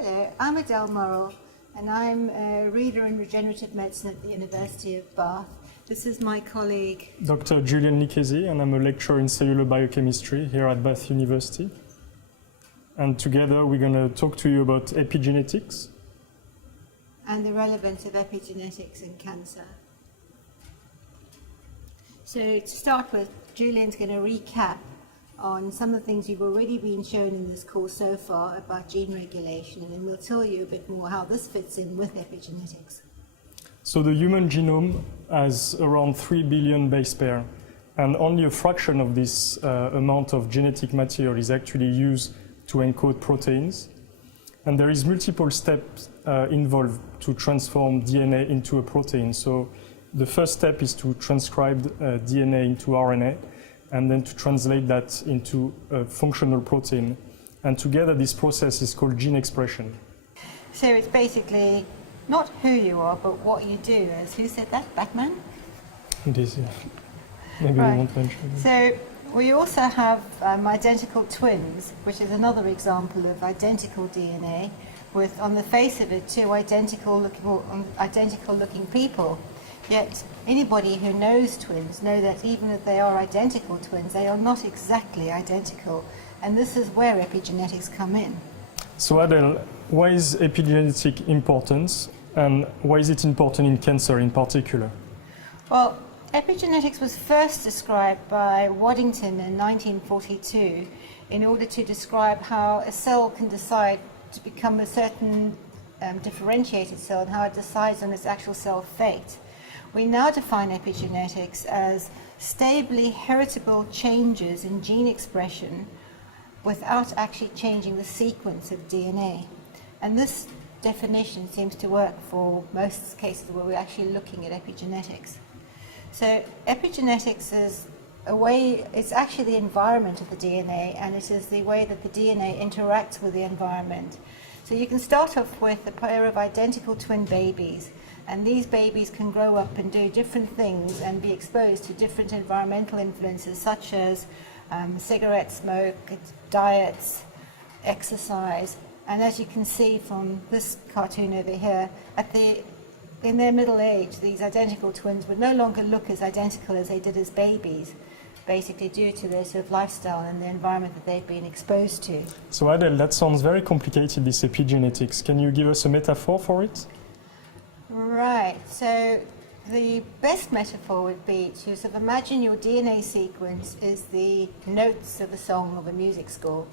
Hello, I'm Adele Morrill, and I'm a reader in regenerative medicine at the University of Bath. This is my colleague, Dr. Julian Nikesi, and I'm a lecturer in cellular biochemistry here at Bath University. And together we're going to talk to you about epigenetics. and the relevance of epigenetics in cancer. So to start with, Julian's going to recap on some of the things you've already been shown in this course so far about gene regulation, and then we'll tell you a bit more how this fits in with epigenetics. So the human genome has around 3 billion base pairs, and only a fraction of this amount of genetic material is actually used to encode proteins. And there is multiple steps involved to transform DNA into a protein. So the first step is to transcribe DNA into RNA, and then to translate that into a functional protein. And together this process is called gene expression. So it's basically not who you are, but what you do. As who said that? Batman? It is, yeah. Maybe Right. we won't mention it. So we also have identical twins, which is another example of identical DNA, with on the face of it two identical looking people. Yet anybody who knows twins know that even if they are identical twins, they are not exactly identical, and this is where epigenetics come in. So Adele, why is epigenetic important, and why is it important in cancer in particular? Well, epigenetics was first described by Waddington in 1942 in order to describe how a cell can decide to become a certain differentiated cell and how it decides on its actual cell fate. We now define epigenetics as stably heritable changes in gene expression without actually changing the sequence of DNA. And this definition seems to work for most cases where we're actually looking at epigenetics. So epigenetics is a way, it's actually the environment of the DNA, and it is the way that the DNA interacts with the environment. So you can start off with a pair of identical twin babies, and these babies can grow up and do different things and be exposed to different environmental influences such as cigarette smoke, diets, exercise. And as you can see from this cartoon over here, in their middle age, these identical twins would no longer look as identical as they did as babies, basically due to their sort of lifestyle and the environment that they've been exposed to. So Adele, that sounds very complicated, this epigenetics. Can you give us a metaphor for it? Right, so the best metaphor would be to sort of imagine your DNA sequence is the notes of a song of a music score,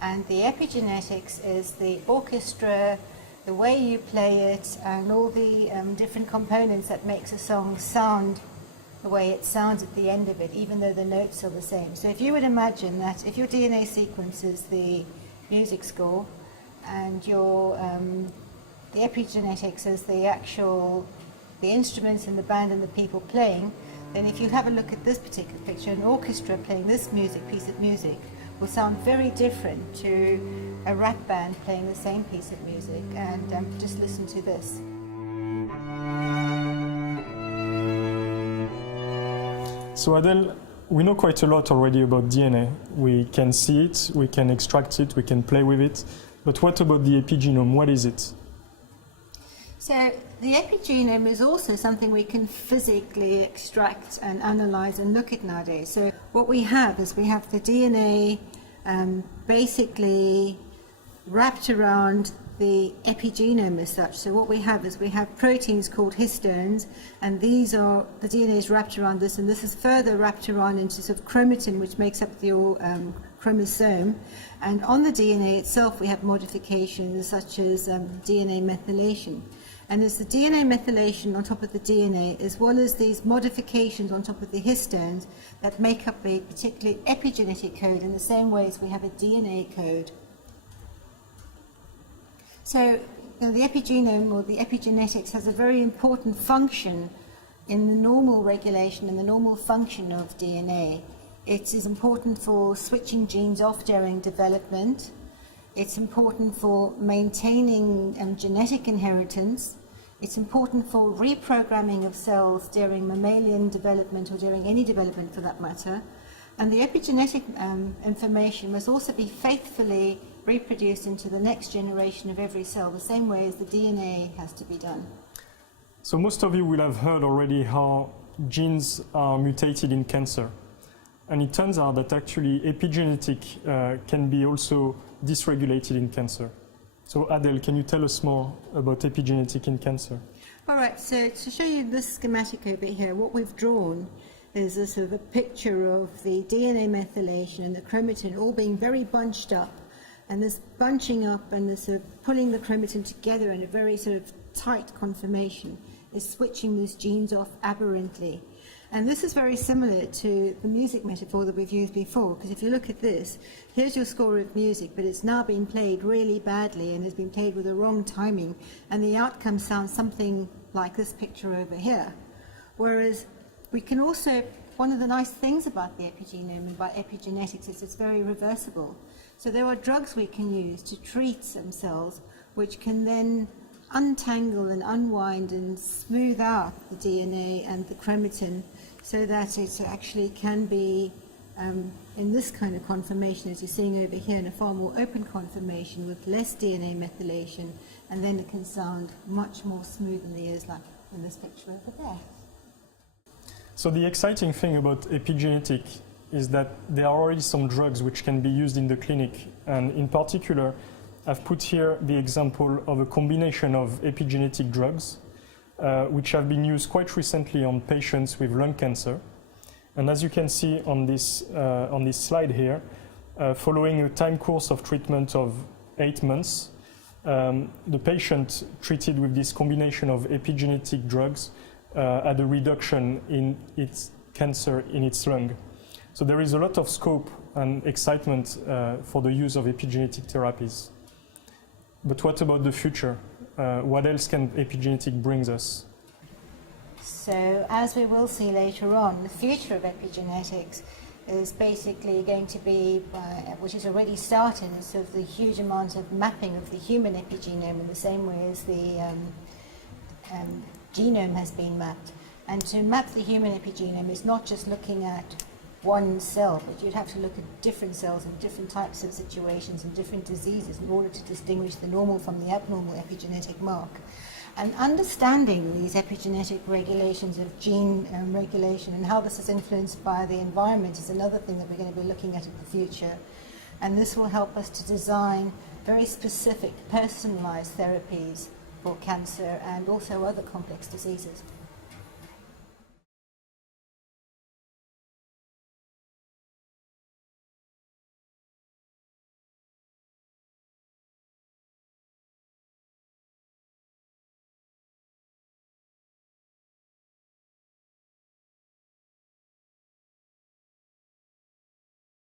and the epigenetics is the orchestra, the way you play it, and all the different components that makes a song sound the way it sounds at the end of it, even though the notes are the same. So if you would imagine that if your DNA sequence is the music score, and your the epigenetics is the instruments in the band and the people playing, then if you have a look at this particular picture, an orchestra playing this piece of music will sound very different to a rap band playing the same piece of music. And just listen to this. So Adele, we know quite a lot already about DNA. We can see it, we can extract it, we can play with it. But what about the epigenome? What is it? So the epigenome is also something we can physically extract and analyze and look at nowadays. So what we have is we have the DNA basically wrapped around the epigenome as such. So what we have is we have proteins called histones, and these are, the DNA is wrapped around this, and this is further wrapped around into sort of chromatin, which makes up the chromosome. And on the DNA itself we have modifications such as DNA methylation. And it's the DNA methylation on top of the DNA, as well as these modifications on top of the histones, that make up a particular epigenetic code in the same way as we have a DNA code. So the epigenome, or the epigenetics, has a very important function in the normal regulation and the normal function of DNA. It is important for switching genes off during development. It's important for maintaining genetic inheritance. It's important for reprogramming of cells during mammalian development, or during any development for that matter. And the epigenetic information must also be faithfully reproduced into the next generation of every cell, the same way as the DNA has to be done. So most of you will have heard already how genes are mutated in cancer. And it turns out that actually epigenetic can be also dysregulated in cancer. So Adele, can you tell us more about epigenetic in cancer? All right, so to show you this schematic over here, what we've drawn is a sort of a picture of the DNA methylation and the chromatin all being very bunched up. And this bunching up and this sort of pulling the chromatin together in a very sort of tight conformation is switching those genes off aberrantly. And this is very similar to the music metaphor that we've used before, because if you look at this, here's your score of music, but it's now been played really badly and has been played with the wrong timing, and the outcome sounds something like this picture over here. Whereas we can also, one of the nice things about the epigenome and about epigenetics is it's very reversible. So there are drugs we can use to treat some cells, which can then untangle and unwind and smooth out the DNA and the chromatin so that it actually can be in this kind of conformation as you're seeing over here, in a far more open conformation with less DNA methylation, and then it can sound much more smooth in the ears like in this picture over there. So the exciting thing about epigenetic is that there are already some drugs which can be used in the clinic, and in particular I've put here the example of a combination of epigenetic drugs which have been used quite recently on patients with lung cancer. And as you can see on this slide here, following a time course of treatment of 8 months, the patient treated with this combination of epigenetic drugs had a reduction in its cancer in its lung. So there is a lot of scope and excitement for the use of epigenetic therapies. But what about the future? What else can epigenetic bring us? So as we will see later on, the future of epigenetics is basically going to be, which is already starting, is sort of the huge amount of mapping of the human epigenome in the same way as the genome has been mapped. And to map the human epigenome is not just looking at one cell, but you'd have to look at different cells in different types of situations and different diseases in order to distinguish the normal from the abnormal epigenetic mark. And understanding these epigenetic regulations of gene regulation and how this is influenced by the environment is another thing that we're going to be looking at in the future. And this will help us to design very specific, personalized therapies for cancer and also other complex diseases.